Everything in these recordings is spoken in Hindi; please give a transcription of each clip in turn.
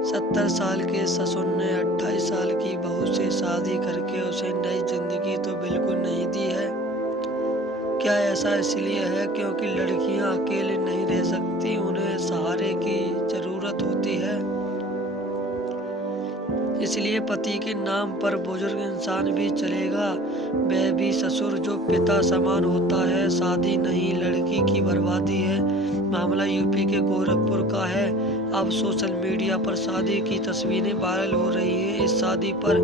70 साल के ससुर ने 28 साल की बहू से शादी करके उसे नई जिंदगी तो बिल्कुल नहीं दी है। क्या ऐसा इसलिए है क्योंकि लड़कियां अकेले नहीं रह सकती, उन्हें सहारे की जरूरत होती है। इसलिए पति के नाम पर बुजुर्ग इंसान भी चलेगा, वह भी ससुर जो पिता समान होता है। शादी नहीं, लड़की की बर्बादी है। मामला यूपी के गोरखपुर का है। अब सोशल मीडिया पर शादी की तस्वीरें वायरल हो रही हैं। इस शादी पर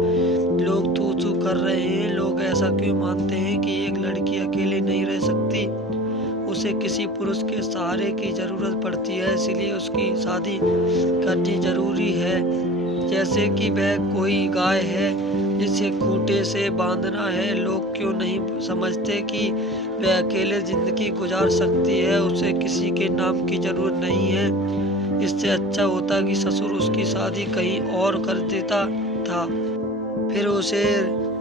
लोग तू तू कर रहे हैं। लोग ऐसा क्यों मानते हैं कि एक लड़की अकेले नहीं रह सकती, उसे किसी पुरुष के सहारे की जरूरत पड़ती है, इसलिए उसकी शादी करनी जरूरी है। जैसे कि वह कोई गाय है जिसे खूंटे से बांधना है। लोग क्यों नहीं समझते कि वह अकेले जिंदगी गुजार सकती है, उसे किसी के नाम की जरूरत नहीं है। इससे अच्छा होता कि ससुर उसकी शादी कहीं और कर देता था, फिर उसे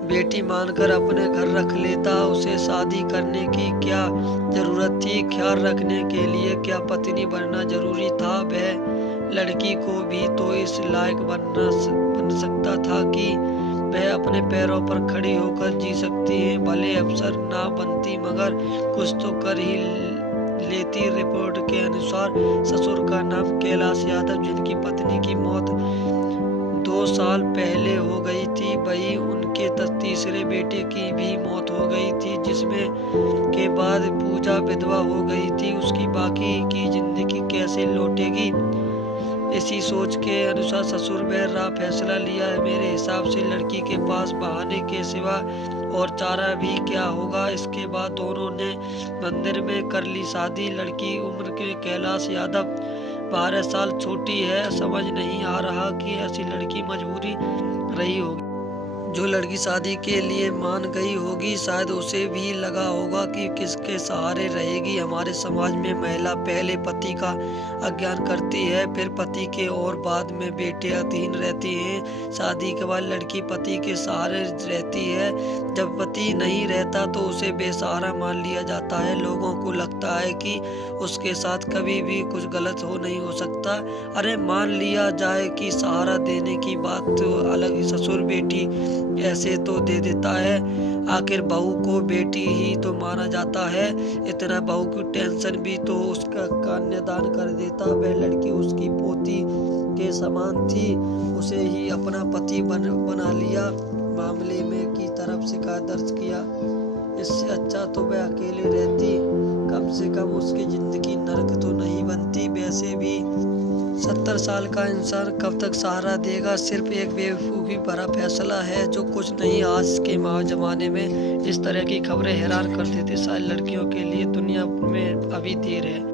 बेटी मानकर अपने घर रख लेता। उसे शादी करने की क्या जरूरत थी? ख्याल रखने के लिए क्या पत्नी बनना जरूरी था? वह लड़की को भी तो इस लायक बन सकता था कि वह अपने पैरों पर खड़ी होकर जी सकती है। भले अफसर ना बनती मगर कुछ तो कर ही लेती। रिपोर्ट के अनुसार ससुर का नाम कैलाश यादव, जिनकी पत्नी की मौत 2 साल पहले हो गई थी। वही उनके तीसरे बेटे की भी मौत हो गई थी, जिसमें के बाद पूजा विधवा हो गई थी। उसकी बाकी की जिंदगी कैसे लौटेगी? इसी सोच के अनुसार ससुर वह फैसला लिया है। मेरे हिसाब से लड़की के पास बहाने के सिवा और चारा भी क्या होगा। इसके बाद दोनों ने मंदिर में कर ली शादी। लड़की उम्र के कैलाश यादव 12 साल छोटी है। समझ नहीं आ रहा कि ऐसी लड़की मजबूरी रही होगी। जो लड़की शादी के लिए मान गई होगी, शायद उसे भी लगा होगा कि किसके सहारे रहेगी। हमारे समाज में महिला पहले पति का अज्ञान करती है, फिर पति के और बाद में बेटे अधीन रहती हैं। शादी के बाद लड़की पति के सहारे रहती है। जब पति नहीं रहता तो उसे बेसहारा मान लिया जाता है। लोगों को लगता है कि उसके साथ कभी भी कुछ गलत नहीं हो सकता। अरे मान लिया जाए कि सहारा देने की बात तो अलग, ससुर बेटी ऐसे तो दे देता है। आखिर बहू को बेटी ही तो माना जाता है। इतना बहू की टेंशन भी तो उसका कन्यादान कर देता। वह लड़की उसकी पोती के समान थी, उसे ही अपना पति बना लिया। मामले में की तरफ शिकायत दर्ज किया। इससे अच्छा तो वह अकेले रहती, कम से कम उसकी जिंदगी नरक तो नहीं बनती। वैसे भी 70 साल का इंसान कब तक सहारा देगा? सिर्फ एक बेवकूफ़ी भरा फैसला है जो कुछ नहीं। आज के जमाने में इस तरह की खबरें हैरान कर देती। शायद लड़कियों के लिए दुनिया में अभी देर है।